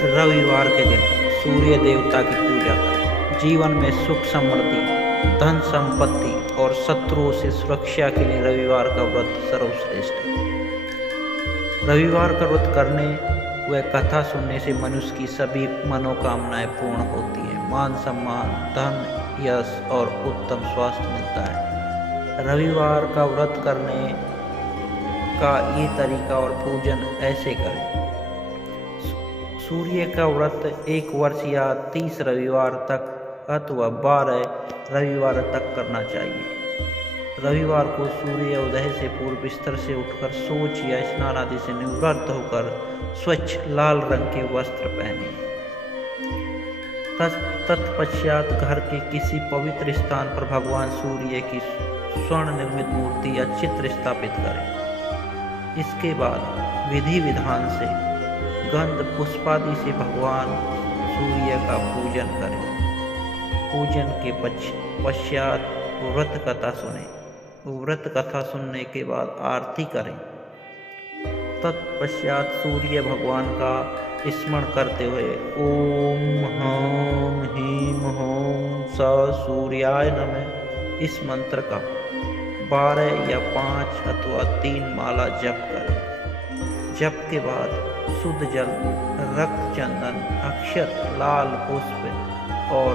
रविवार के दिन सूर्य देवता की पूजा करें। जीवन में सुख समृद्धि, धन संपत्ति और शत्रुओं से सुरक्षा के लिए रविवार का व्रत सर्वश्रेष्ठ है। रविवार का व्रत करने व कथा सुनने से मनुष्य की सभी मनोकामनाएं पूर्ण होती है। मान सम्मान, धन, यश और उत्तम स्वास्थ्य मिलता है। रविवार का व्रत करने का ये तरीका और पूजन ऐसे करें। सूर्य का व्रत 1 वर्ष या 30 रविवार तक अथवा 12 रविवार तक करना चाहिए। रविवार को सूर्य उदय से पूर्व बिस्तर से उठकर शौच या स्नान आदि से निवृत्त होकर स्वच्छ लाल रंग के वस्त्र पहने। तत्पश्चात घर के किसी पवित्र स्थान पर भगवान सूर्य की स्वर्ण निर्मित मूर्ति या चित्र स्थापित करें। इसके बाद विधि विधान से गंध पुष्पादि से भगवान सूर्य का पूजन करें। पूजन के पश्चात व्रत कथा सुने। व्रत कथा सुनने के बाद आरती करें। तत्पश्चात सूर्य भगवान का स्मरण करते हुए ओम ह्रां ह्रीं ह्रौं स सूर्याय नमः इस मंत्र का 12 या 5 अथवा 3 माला जप करें। जप के बाद शुद्ध जल, रक्त चंदन, अक्षत, लाल पुष्प और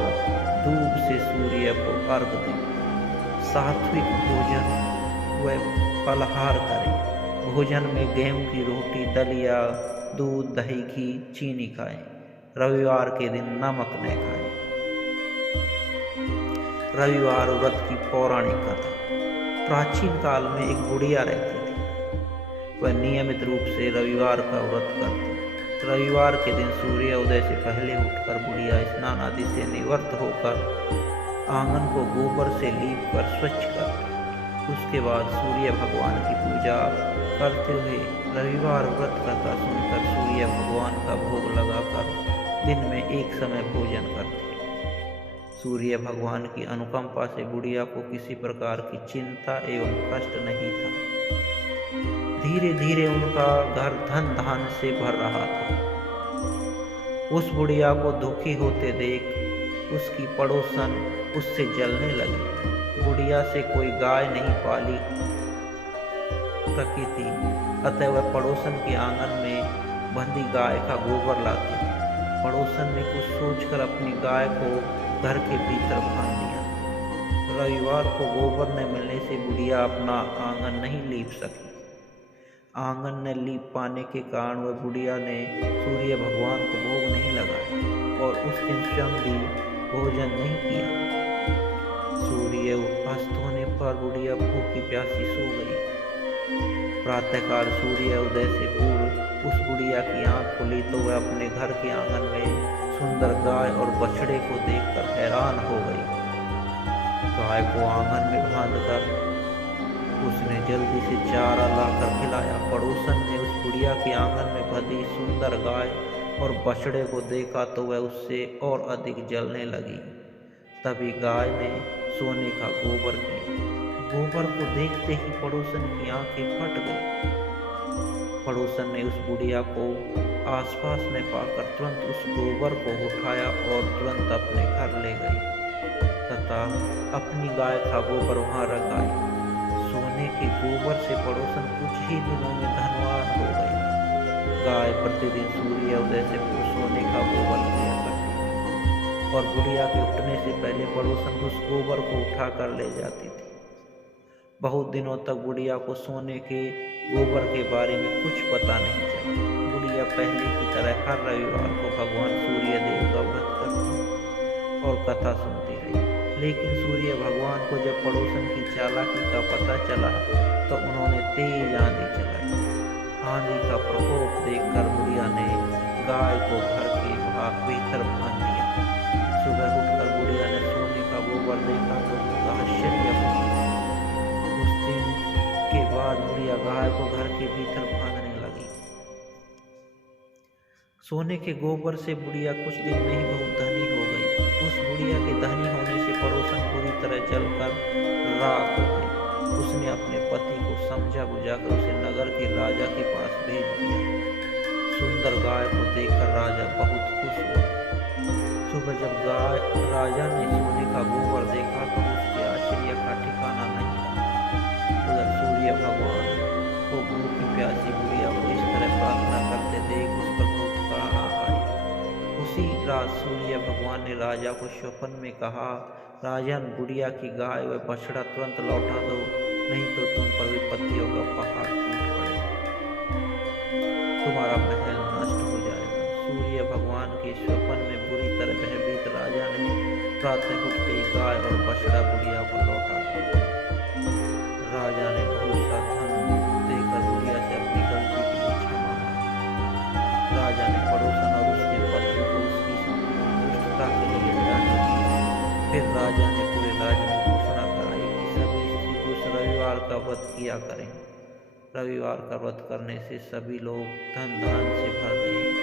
दूब से सूर्य को अर्घ दें। सात्विक भोजन व फलाहार करें। भोजन में गेहूं की रोटी, दलिया, दूध, दही, घी, चीनी खाएं। रविवार के दिन नमक न खाएं। रविवार व्रत की पौराणिक कथा। प्राचीन काल में एक बुढ़िया रहती थी। वह नियमित रूप से रविवार का व्रत करती। रविवार के दिन सूर्य उदय से पहले उठकर बुढ़िया स्नान आदि से निवृत्त होकर आंगन को गोबर से लीप कर स्वच्छ करती। उसके बाद सूर्य भगवान की पूजा करते हुए रविवार व्रत कथा सुनकर सूर्य भगवान का भोग लगाकर दिन में एक समय भोजन करती। सूर्य भगवान की अनुकंपा से बुढ़िया को किसी प्रकार की चिंता एवं कष्ट नहीं था। धीरे धीरे उनका घर धन धान्य से भर रहा था। उस बुढ़िया को दुखी होते देख उसकी पड़ोसन उससे जलने लगी। बुढ़िया से कोई गाय नहीं पाली रखी थी, अतः वह पड़ोसन के आंगन में बंधी गाय का गोबर लाती थी। पड़ोसन ने कुछ सोचकर अपनी गाय को घर के भीतर बांध दिया। रविवार को गोबर न मिलने से बुढ़िया अपना आंगन नहीं लीप सकी। आंगन न लीप पाने के कारण वह बुढ़िया ने सूर्य भगवान को भोग नहीं लगाया और उस दिन स्वयं भी भोजन नहीं किया। सूर्य अस्त होने पर बुढ़िया भूखी प्यासी सो गई। प्रातःकाल सूर्य उदय से पूर्व उस बुढ़िया की आंख खुली तो वह अपने घर के आंगन में सुंदर गाय और बछड़े को देखकर हैरान हो गई। गाय को आंगन में बांधकर उसने जल्दी से चारा लाकर खिलाया। पड़ोसन ने उस बुढ़िया के आंगन में बंधी सुंदर गाय और बछड़े को देखा तो वह उससे और अधिक जलने लगी। तभी गाय ने सोने का गोबर किया। गोबर को देखते ही पड़ोसन की आंखें फट गई। पड़ोसन ने उस बुढ़िया को आसपास में पाकर तुरंत उस गोबर को उठाया और तुरंत अपने घर ले गई तथा अपनी गाय का गोबर वहां रख आई। सोने के गोबर से पड़ोसन कुछ ही दिनों में धनवान हो गई। गाय प्रतिदिन सूर्य उदय से पूर्व सोने का गोबर किया करती और बुढ़िया के उठने से पहले पड़ोसन उस गोबर को उठाकर ले जाती थी। बहुत दिनों तक बुढ़िया को सोने के गोबर के बारे में कुछ पता नहीं चला। बुढ़िया पहले की तरह हर रविवार को भगवान सूर्य देव का व्रत करती और कथा सुनती रही। लेकिन सूर्य भगवान को जब पड़ोसन की चालाकी का पता चला तो उन्होंने तेज आंधी चलाई। आंधी का प्रकोप देखकर बुढ़िया ने गाय को घर के भीतर बांध दिया। सुबह उठकर बुढ़िया ने सोने का गोबर देखा तो उनका आश्चर्य हुआ। उस दिन के बाद बुढ़िया गाय को घर के भीतर बांधने लगी। सोने के गोबर से बुढ़िया कुछ दिन में ही बहुत धनी हो गई। उस बुढ़िया के धनी होने से पड़ोसन पूरी तरह जलकर राख हो गई। उसने अपने पति को समझा बुझाकर उसे नगर के राजा के पास भेज दिया। सुंदर गाय को देखकर राजा बहुत खुश हुआ। सुबह जब राजा ने सोने का गोबर देखा तो उसके आश्चर्य का ठिकाना नहीं था। उधर सूर्य भगवान को भूखी प्यासी बुढ़िया को इस तरह प्रार्थना करते देख उस पर बहुत करुणा आई। उसी रात सूर्य भगवान ने राजा को स्वप्न में कहा, राजन, बुढ़िया की गाय व बछड़ा तुरंत लौटा दो, नहीं तो तुम पर विपत्तियों का पहाड़ टूट पड़ेगा, तुम्हारा महल नष्ट हो जाएगा। सूर्य भगवान के स्वप्न में बुरी तरह भयभीत राजा ने प्रातः उठते ही गाय और बछड़ा बुढ़िया को लौटा दिया। राजा ने बहुत सा धन देकर बुढ़िया से अपनी गलती के लिए क्षमा मांगी। राजा ने पड़ोसन और उसके पत्नी को उसकी दुष्टता के लिए दंड दिया। फिर राजा ने पूरे राज्य में घोषणा कराई कि सभी स्त्री पुरुष रविवार का व्रत किया करें। रविवार का व्रत करने से सभी लोग धन दान से भर देंगे।